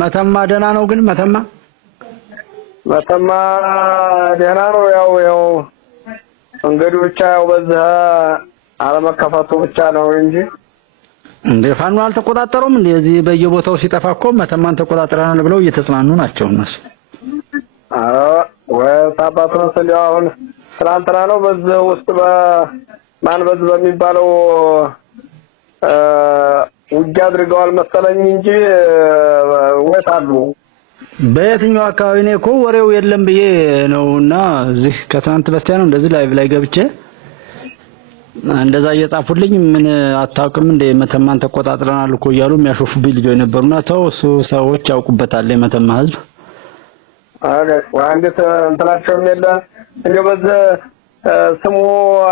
መተማ ደህና ነው ግን መተማ ደህና ነው። ያው እንግዲህ ብቻ ያው በዛ አለመከፈቱ ብቻ ነው እንጂ እንደ ፋኖ አልተቆጣጠሩም። እንደዚህ በየቦታው ሲጠፋ እኮ መተማን ተቆጣጥረናል ብለው እየተጽናኑ ናቸው እነሱ። ወጣባቱ ነው አሁን ትናንትና ነው በዚህ ውስጥ በማን በዚህ በሚባለው ውጊያ አድርገዋል መሰለኝ እንጂ ወጣሉ። በየትኛው አካባቢ ነው እኮ ወሬው የለም ብዬ ነውና እዚህ ከትናንት በስቲያ ነው እንደዚህ ላይቭ ላይ ገብቼ እንደዛ እየጻፉልኝ ምን አታውቅም እንደ መተማን ተቆጣጥረናል እኮ እያሉ የሚያሾፉብኝ ልጆች ነበሩና ተው እሱ ሰዎች ያውቁበታል የመተማ ህዝብ አንዴት እንትናቸውም የለ እንደው በዚህ ስሙ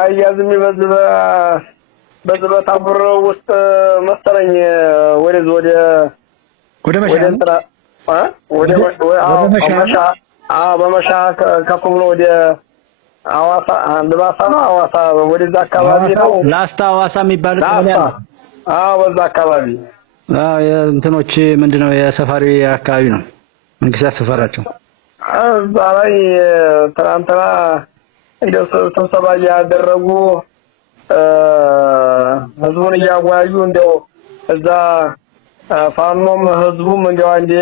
አያዝም በዚህ በታምር ውስጥ መሰለኝ ወደ በመሻ ከፍ ብሎ ወደ አዋሳ አንድባሳ ነው አዋሳ ወደዛ አካባቢ ነው ላስታ አዋሳ የሚባል ቀበሌ በዛ አካባቢ እንትኖች ምንድነው የሰፋሪ አካባቢ ነው መንግስት ያሰፈራቸው እዛ ላይ ትናንትና እንደው ስብሰባ ያደረጉ ህዝቡን እያወያዩ እንደው እዛ ፋኖም ህዝቡም እንደው አንዴ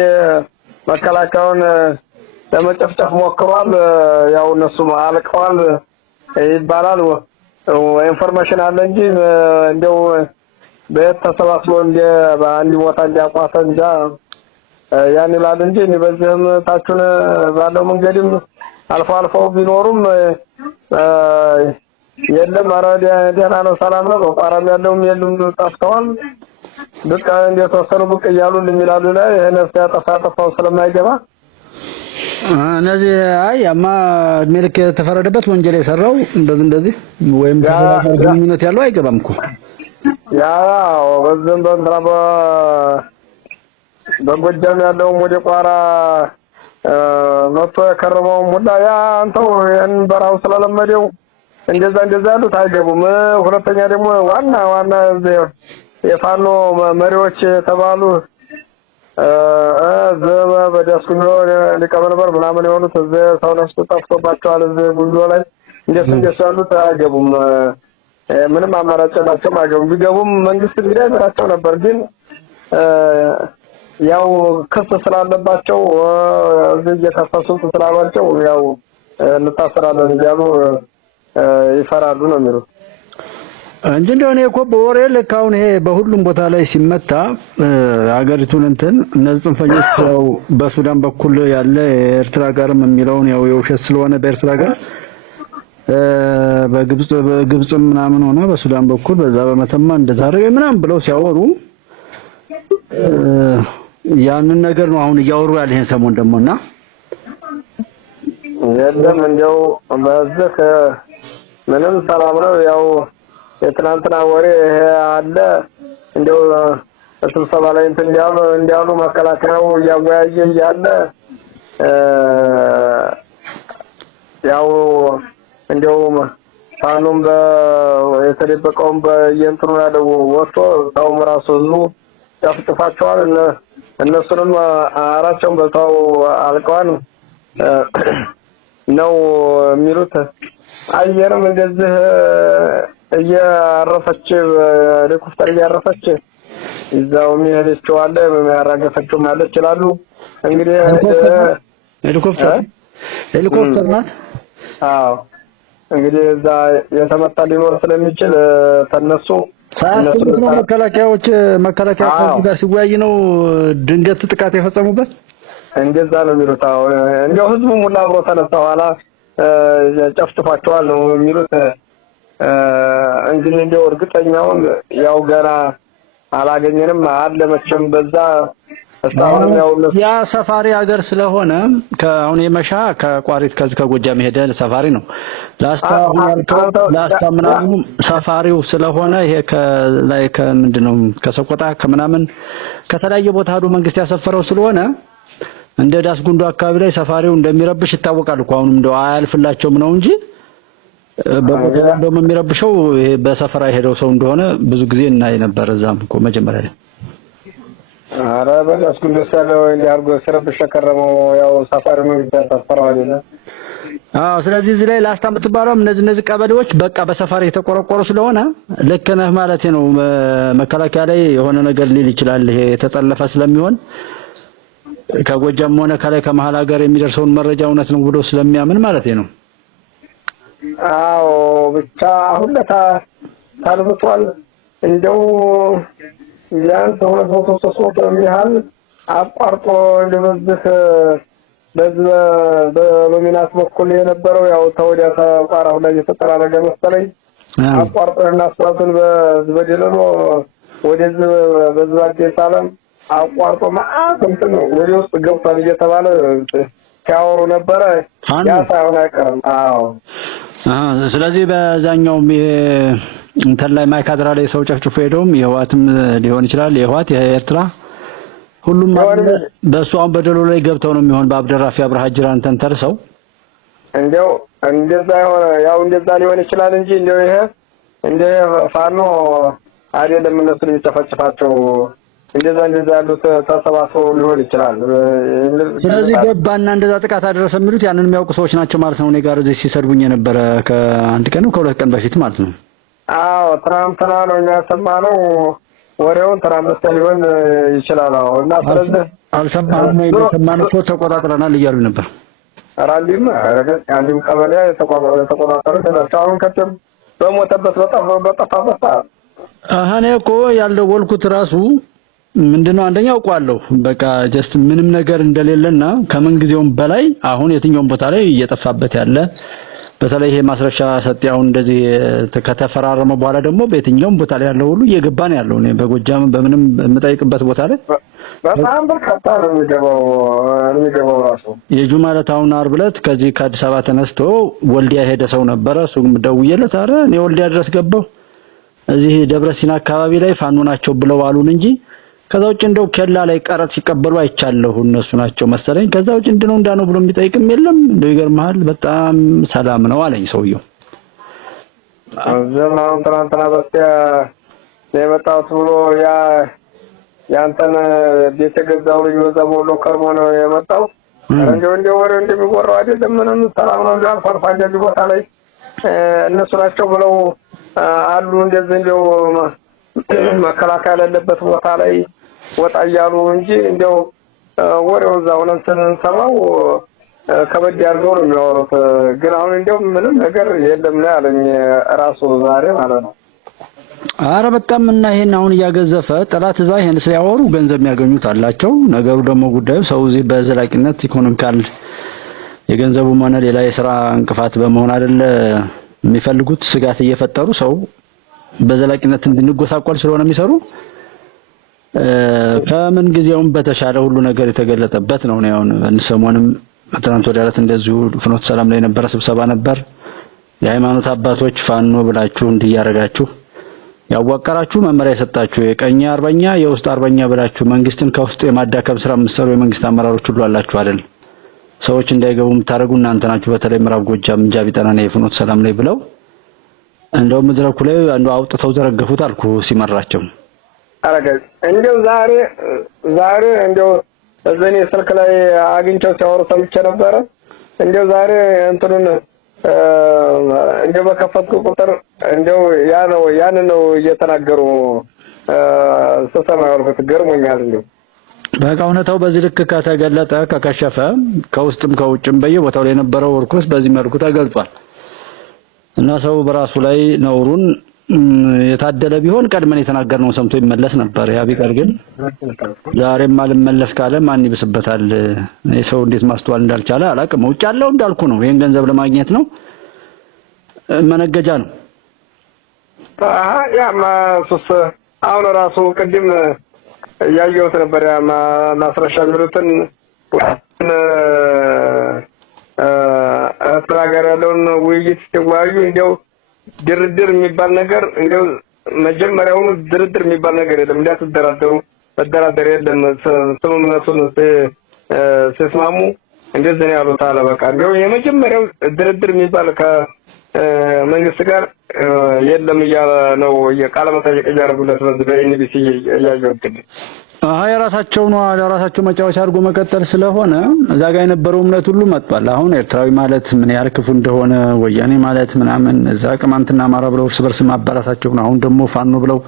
መከላከያውን ለመጨፍጨፍ ሞክሯል። ያው እነሱም አልቀዋል ይባላል። ኢንፎርሜሽን አለ እንጂ እንደው በተሰባስቦ እንደ በአንድ ቦታ እንዲያቋተ እንጃ ያን ይላል እንጂ በዚህም ታቹን ባለው መንገድም አልፎ ቢኖሩም የለም አራዳ ደህና ነው ሰላም ነው። በቋራም ያለውም የሉም ጠፍተዋል። በቃ እንደተወሰኑ ብቅ እያሉ እንደሚላሉ ላይ ነፍስ ያጠፋው ስለማይገባ እነዚህ አያማ እድሜ ልክ የተፈረደበት ወንጀል የሰራው እንደዚህ ወይም ግንኙነት ያለው አይገባም እኮ ያው በዘን በጎጃም ያለው ወደ ቋራ መጥቶ የከረመው ሙላ ያ አንተው ያን በራው ስለለመደው እንደዛ ያሉት አይገቡም። ሁለተኛ ደግሞ ዋና የፋኖ መሪዎች ተባሉ ዘበ በዳስኩኞ ሊቀመንበር ምናምን የሆኑት ሰው ነፍስ ጠፍቶባቸዋል። ጉዞ ላይ እንደሱ ያሉት አይገቡም። ምንም አማራጭ ናቸው አይገቡም። ቢገቡም መንግስት ቢዳይራቸው ነበር ግን ያው ክስ ስላለባቸው እዚህ እየከፈሱት ስላሏቸው ያው እንታሰራለን እያሉ ይፈራሉ ነው የሚሉት እንጂ እንደሆነ እኮ በወሬ ልክ አሁን ይሄ በሁሉም ቦታ ላይ ሲመታ ሀገሪቱን እነዚህ ጽንፈኞች ያው በሱዳን በኩል ያለ ኤርትራ ጋርም የሚለውን ያው የውሸት ስለሆነ በኤርትራ ጋር በግብጽ ምናምን ሆነ በሱዳን በኩል በዛ በመተማ እንደዛሬ ምናምን ብለው ሲያወሩ ያንን ነገር ነው አሁን እያወሩ ያለ ይሄን ሰሞን ደሞና የለም እንደው በዚህ ምንም ሰላም ነው። ያው የትናንትና ወሬ አለ እንደው ስብሰባ ላይ እንዲያሉ መከላከያው እያወያየ እያለ ያው እንደው ፋኖም የተደበቀውን በየእንትኑ ያለው ወጥቶ ሰውም ራሱ ህዝቡ ያፍጥፋቸዋል። እነሱንም አራቸውን በልተው አልቀዋል ነው የሚሉት። አየርም እንደዚህ እያረፈች ሄሊኮፕተር እያረፈች እዛው የሚሄደችው አለ የሚያራገፈችው ማለት ይችላሉ። እንግዲህ ሄሊኮፕተር ናት። አዎ እንግዲህ እዛ የተመታ ሊኖር ስለሚችል ተነሱ መከላከያ ጋር ሲወያይ ነው ድንገት ጥቃት የፈጸሙበት እንደዛ ነው የሚሉት። አዎ እንደው ህዝቡ ሙላ አብሮ ተነሳ ኋላ ጨፍጭፏቸዋል ነው የሚሉት። እንግዲህ እንደው እርግጠኛውን ያው ገና አላገኘንም አለመቸም በዛ እስካሁን ያው ያ ሰፋሪ ሀገር ስለሆነ ከአሁን የመሻ ከቋሪት ከጎጃም ሄደ ሰፋሪ ነው። ላስታ ምናምን ሰፋሪው ስለሆነ ይሄ ከላይ ከምንድነው ከሰቆጣ ከምናምን ከተለያየ ቦታ ሄዶ መንግስት ያሰፈረው ስለሆነ እንደ ዳስጉንዶ አካባቢ ላይ ሰፋሪው እንደሚረብሽ ይታወቃል እኮ አሁንም እንደው አያልፍላቸውም ነው እንጂ በቦታው የሚረብሸው በሰፈራ ሄደው ሰው እንደሆነ ብዙ ጊዜ እናይ ነበር። እዛም እኮ መጀመሪያ ላይ ኧረ በዳስኩን ደስ ያለው እንዲያርጎ ሲረብሽ ከረመው ያው ሰፋሪ መንግስት ያሳፈረው አይደለ? አዎ ስለዚህ እዚህ ላይ ላስታ የምትባለው እነዚህ ቀበሌዎች በቃ በሰፋሪ የተቆረቆሩ ስለሆነ ልክ ነህ ማለት ነው። መከላከያ ላይ የሆነ ነገር ሊል ይችላል። ይሄ የተጠለፈ ስለሚሆን ከጎጃም ሆነ ከላይ ከመሃል ሀገር የሚደርሰውን መረጃ እውነት ነው ብሎ ስለሚያምን ማለት ነው። አዎ ብቻ አሁን ታልብቷል እንደው ያን ተወሰሶ የሚያህል አቋርጦ እንደዚህ በሎሚናስ በኩል የነበረው ያው ተወዲያ ተቋራው ላይ የተጠራረገ መሰለኝ አቋርጦና አስፋልቱን በደለሎ ወደዚህ በዛት የሳለም አቋርጦ ማለት ነው ወደ ውስጥ ገብቷል እየተባለ ሲያወሩ ነበረ። ያ ሳይሆን አይቀርም። አዎ ስለዚህ በዛኛውም እንትን ላይ ማይካድራ ላይ ሰው ጨፍጭፎ ሄደውም የህዋትም ሊሆን ይችላል የህዋት የኤርትራ ሁሉም በሱ አሁን በደሎ ላይ ገብተው ነው የሚሆን በአብደራፊ አብርሃ ጅራን ተንተርሰው እንደው እንደዛ ሆነ ያው እንደዛ ሊሆን ይችላል እንጂ እንደው ይሄ እንደ ፋኖ አይደለም እነሱ የሚጨፈጭፋቸው እንደዛ ያሉት ተሰባስበው ሊሆን ይችላል። ስለዚህ ገባና እንደዛ ጥቃት አደረሰ የሚሉት ያንን የሚያውቁ ሰዎች ናቸው ማለት ነው። እኔ ጋር እዚህ ሲሰርቡኝ የነበረ ከአንድ ቀን ነው ከሁለት ቀን በፊት ማለት ነው። አዎ ትናንትና ነው እኛ ሰማነው ወሬውን ትናንት ሊሆን ይችላል። አዎ እና ስለዚህ አልሰማንም ነው የሰማነው ሰው ተቆጣጥረናል እያሉ ነበር። አራንዲም አንዲም ቀበሌ ተቆጣጠረ ተናቻውን ከተም በሞተበት በጠፋበት እኔ እኮ ያልደወልኩት ራሱ ምንድነው አንደኛው አውቃለሁ በቃ ጀስት ምንም ነገር እንደሌለና ከምን ጊዜውም በላይ አሁን የትኛውም ቦታ ላይ እየጠፋበት ያለ በተለይ ይሄ ማስረሻ ሰጥያው እንደዚህ ከተፈራረመ በኋላ ደግሞ በየትኛውም ቦታ ላይ ያለው ሁሉ እየገባ ነው ያለው። እኔ በጎጃም በምንም የምጠይቅበት ቦታ ላይ በጣም በርካታ ነው የሚገባው ራሱ የጁ ማለት አሁን ዓርብ ዕለት ከዚህ ከአዲስ አበባ ተነስቶ ወልዲያ ሄደ ሰው ነበር። እሱም ደውዬለት አረ እኔ ወልዲያ ድረስ ገባው እዚህ ደብረ ሲና አካባቢ ላይ ፋኖ ናቸው ብለው አሉን እንጂ ከዛ ውጭ እንደው ከላ ላይ ቀረጥ ሲቀበሉ አይቻለሁ እነሱ ናቸው መሰለኝ። ከዛ ውጭ እንደው እንዳነው ብሎ የሚጠይቅም የለም። እንደው ይገርምሃል በጣም ሰላም ነው አለኝ ሰውየው። ዘማን ትናንትና በስቲያ የመጣው ብሎ ያንተን ቤት ገዛው ልጅ ወዛው ብሎ ከርሞ ነው የመጣው። እንደው ወሬ እንደሚወራው አይደለም ምንም ሰላም ነው እንዳል ፈርፋንደ ቦታ ላይ እነሱ ናቸው ብለው አሉ እንደዚህ እንደው መከላከያ ያለበት ቦታ ላይ ወጣ ያሉ እንጂ እንደው ወሬው እዛው ነው ሰማው ከበድ ያርገው ነው የሚያወሩት። ግን አሁን እንደው ምንም ነገር የለም ነው ያለኝ ራሱ ዛሬ ማለት ነው። አረ በጣም እና ይሄን አሁን ያገዘፈ ጠላት እዛ ይሄን ሲያወሩ ገንዘብ የሚያገኙት አላቸው። ነገሩ ደግሞ ጉዳዩ ሰው እዚህ በዘላቂነት ኢኮኖሚካል የገንዘቡ ማነ ሌላ የሥራ እንቅፋት በመሆን አይደለ የሚፈልጉት ስጋት እየፈጠሩ ሰው በዘላቂነት እንድንጎሳቆል ስለሆነ የሚሰሩ ከምን ጊዜውም በተሻለ ሁሉ ነገር የተገለጠበት ነው። ነው እንሰሞንም ትናንት ወዲያ ዕለት እንደዚሁ ፍኖተ ሰላም ላይ ነበር ስብሰባ ነበር። የሃይማኖት አባቶች ፋኖ ብላችሁ እንዲያረጋችሁ ያዋቀራችሁ መመሪያ የሰጣችሁ የቀኝ አርበኛ የውስጥ አርበኛ ብላችሁ መንግስትን ከውስጥ የማዳከም ስራ የምትሰሩ የመንግስት አመራሮች ሁሉ አላችሁ አይደል? ሰዎች እንዳይገቡ የምታረጉ እናንተ ናችሁ። በተለይ ምዕራብ ጎጃም እንጃ ቢጠናና የፍኖተ ሰላም ላይ ብለው እንደው መድረኩ ላይ አንዱ አውጥተው ዘረገፉት አልኩ ሲመራቸው። አረጋ እንደው ዛሬ እንደው በዘኔ ስልክ ላይ አግኝተው ሲያወሩ ሰምቼ ነበረ። እንደው ዛሬ እንትኑን እንደው በከፈትኩ ቁጥር እንደው ያን ነው እየተናገሩ ስሰማ ወርኩት ገርሞኛል። እንደው በቃ እውነታው በዚህ ልክ ከተገለጠ ከከሸፈ ከውስጥም ከውጭም በየቦታው ላይ የነበረው ወርኩስ በዚህ መልኩ ተገልጿል። እና ሰው በራሱ ላይ ነውሩን የታደለ ቢሆን ቀድመን የተናገርነው ሰምቶ ይመለስ ነበር። ያ ቢቀር ግን ዛሬም አልመለስ ካለ ማን ይብስበታል? ሰው እንዴት ማስተዋል እንዳልቻለ አላቅም። ውጭ ያለው እንዳልኩ ነው። ይሄን ገንዘብ ለማግኘት ነው፣ መነገጃ ነው። ያማ ሱስ አሁን ራሱ ቅድም ያየሁት ነበር። ያማ ማስረሻ የሚሉትን አጥራጋር ያለውን ውይይት ሲዋዩ እንደው ድርድር የሚባል ነገር እንደው መጀመሪያውኑ ድርድር የሚባል ነገር የለም። እንዳትደራደሩ መደራደር የለም። ስምምነቱን ሲስማሙ እንደዚህ ነው ያሉት አለ። በቃ እንደው የመጀመሪያው ድርድር የሚባል ከመንግስት ጋር የለም እያለ ነው የቃለ መጠይቅ እያደረጉለት በዚህ በኢቢሲ እያየሁት። የራሳቸው ነው ለራሳቸው መጫወቻ አድርጎ መቀጠል ስለሆነ እዛ ጋር የነበረው እምነት ሁሉ መጥቷል። አሁን ኤርትራዊ ማለት ምን ያህል ክፉ እንደሆነ ወያኔ ማለት ምናምን እዛ ቅማንትና አማራ ብለው እርስ በርስ ማባላታቸው ነው። አሁን ደግሞ ፋኖ ብለው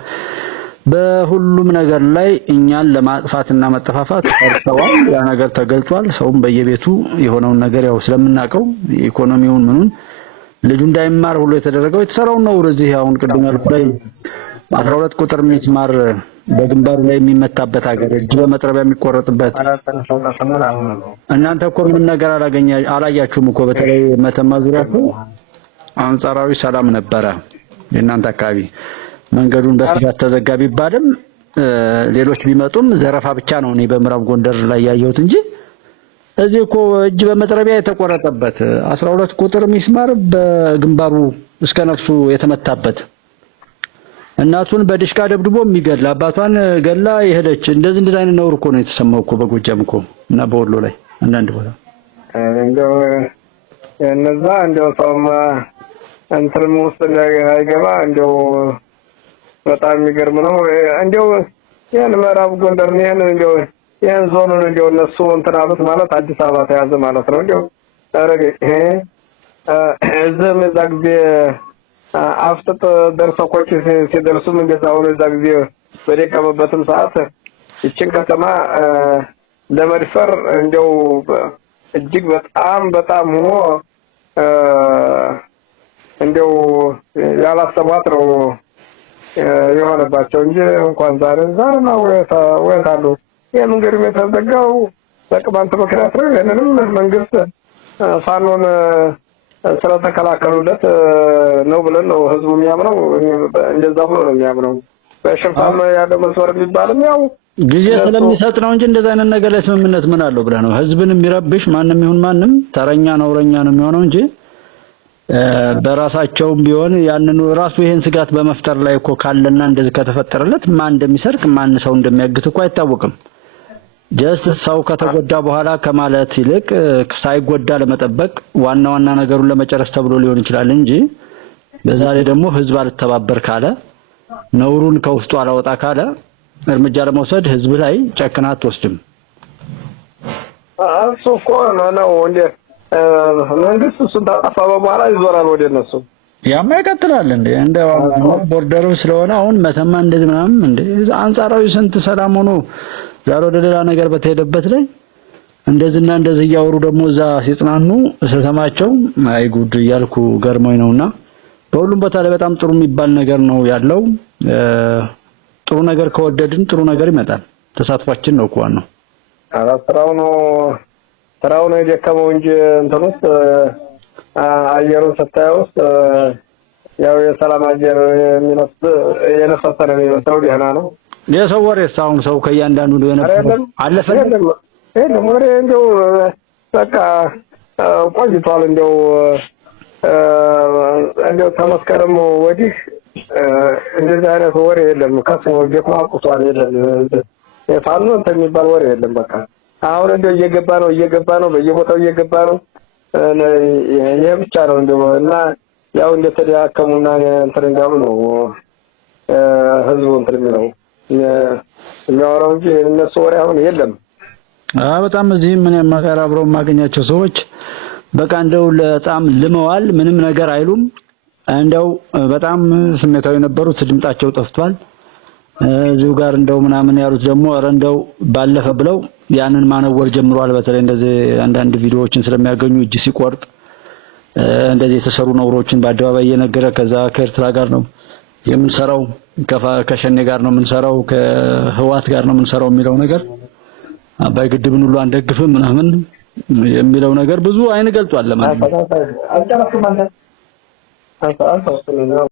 በሁሉም ነገር ላይ እኛን ለማጥፋትና መጠፋፋት ቀርተዋል። ያ ነገር ተገልጿል። ሰውም በየቤቱ የሆነውን ነገር ያው ስለምናቀው ኢኮኖሚውን ምኑን ልጁ እንዳይማር ሁሉ የተደረገው የተሰራው ነው። እዚህ አሁን ቅድም ያልኩ ላይ 12 ቁጥር ሚስማር በግንባሩ ላይ የሚመታበት ሀገር እጅ በመጥረቢያ የሚቆረጥበት እናንተ እኮ ምን ነገር አላያችሁም እኮ በተለይ መተማ ዙሪያ አንጻራዊ ሰላም ነበረ። የእናንተ አካባቢ መንገዱን በስፋት ተዘጋ ቢባልም ሌሎች ቢመጡም ዘረፋ ብቻ ነው እኔ በምዕራብ ጎንደር ላይ ያየሁት እንጂ እዚህ እኮ እጅ በመጥረቢያ የተቆረጠበት 12 ቁጥር ሚስማር በግንባሩ እስከ ነፍሱ የተመታበት እናቱን በድሽቃ ደብድቦ የሚገድል አባቷን ገላ የሄደች እንደዚህ አይነት ነውር እኮ ነው የተሰማው እኮ በጎጃም እኮ እና በወሎ ላይ አንዳንድ ቦታ እንደው እነዛ እንደው ሰውማ እንትም ውስጥ እንዳይገባ እንደው በጣም የሚገርም ነው። እንደው ያን ምዕራብ ጎንደር ነው እንደው ያን ዞኑን እንደው እነሱ እንትን አሉት ማለት አዲስ አበባ ተያዘ ማለት ነው። እንደው ታረገ እዘም እዛ ጊዜ አፍጥጥ ደርሰቆች ሲደርሱም እንደዛው ነው። እዛ ጊዜ በደቀመበትም ሰዓት እቺን ከተማ ለመድፈር እንደው እጅግ በጣም ሆኖ እንደው ያላሰቧት ነው የሆነባቸው እንጂ እንኳን ዛሬ ነው ወይታሉ የመንገዱ የተዘጋው በቅማንት ምክንያት ነው። ያንንም መንግስት ፋኖን ስለተከላከሉለት ነው ብለን ነው ህዝቡ የሚያምነው። እንደዛ ብሎ ነው የሚያምነው። በሽፋን ያለው መስወር የሚባልም ያው ጊዜ ስለሚሰጥ ነው እንጂ እንደዛ አይነት ነገር ላይ ስምምነት ምን አለው ብለህ ነው። ህዝብን የሚረብሽ ማንንም ይሁን ማንም ተረኛ ነውረኛ ነው የሚሆነው እንጂ በራሳቸውም ቢሆን ያንኑ ራሱ ይሄን ስጋት በመፍጠር ላይ እኮ ካለና እንደዚህ ከተፈጠረለት ማን እንደሚሰርቅ ማን ሰው እንደሚያግት እኮ አይታወቅም። ጀስት ሰው ከተጎዳ በኋላ ከማለት ይልቅ ሳይጎዳ ለመጠበቅ ዋና ነገሩን ለመጨረስ ተብሎ ሊሆን ይችላል እንጂ በዛ ላይ ደግሞ ህዝብ አልተባበር ካለ ነውሩን ከውስጡ አላወጣ ካለ እርምጃ ለመውሰድ ህዝብ ላይ ጨክና አትወስድም። እሱ እኮ ነው እንደ መንግስት እሱን ታጠፋ በኋላ ይዞራል ወደ እነሱ ያማ ይቀጥላል እንደ ቦርደሩ ስለሆነ አሁን መተማ እንደዚህ ምናምን አንጻራዊ ስንት ሰላም ሆኖ ዛሬ ወደ ሌላ ነገር በተሄደበት ላይ እንደዚህ እያወሩ ደግሞ እዛ ሲጽናኑ ሰማቸው አይ ጉድ እያልኩ ገርሞኝ ነውና በሁሉም ቦታ ላይ በጣም ጥሩ የሚባል ነገር ነው ያለው። ጥሩ ነገር ከወደድን ጥሩ ነገር ይመጣል። ተሳትፏችን ነው ቋን ነው ስራው ነው የደከመው እንጂ እንትኑስ አየሩን ስታየው ያው የሰላም አየር የነፈሰነ ነው የሰው ደህና ነው። የሰው ወሬስ አሁን ሰው ከያንዳንዱ ነው አለፈ የለም ወሬ እንደው በቃ ቆይቷል። እንደው ተመስከረም ወዲህ እንደዛ አይነት ወሬ የለም። ከሰው ደክሞ አቁቷል የለም። የፋኖ እንትን የሚባል ወሬ የለም። በቃ አሁን እንደው እየገባ ነው በየቦታው እየገባ ነው። ይሄ ብቻ ነው እንደው እና ያው እንደተዳከሙና እንትን እንዳሉ ነው ህዝቡ እንትን የሚለው የሚያወራው እንጂ እነሱ ወሬ አሁን የለም። በጣም እዚህ ምን የማቀራ አብረው ማገኛቸው ሰዎች በቃ እንደው ለጣም ልመዋል። ምንም ነገር አይሉም። እንደው በጣም ስሜታዊ ነበሩት። ድምጣቸው ጠፍቷል። እዚሁ ጋር እንደው ምናምን ያሉት ደግሞ እንደው ባለፈ ብለው ያንን ማነወር ጀምሯል። በተለይ እንደዚህ አንዳንድ ቪዲዮዎችን ስለሚያገኙ እጅ ሲቆርጥ እንደዚህ የተሰሩ ነውሮችን በአደባባይ እየነገረ ከዛ ከኤርትራ ጋር ነው የምንሰራው ከሸኔ ጋር ነው የምንሰራው ከህዋት ጋር ነው የምንሰራው የሚለው ነገር አባይ ግድብን ሁሉ አንደግፍም ምናምን የሚለው ነገር ብዙ አይን ገልጧል ለማለት ነው።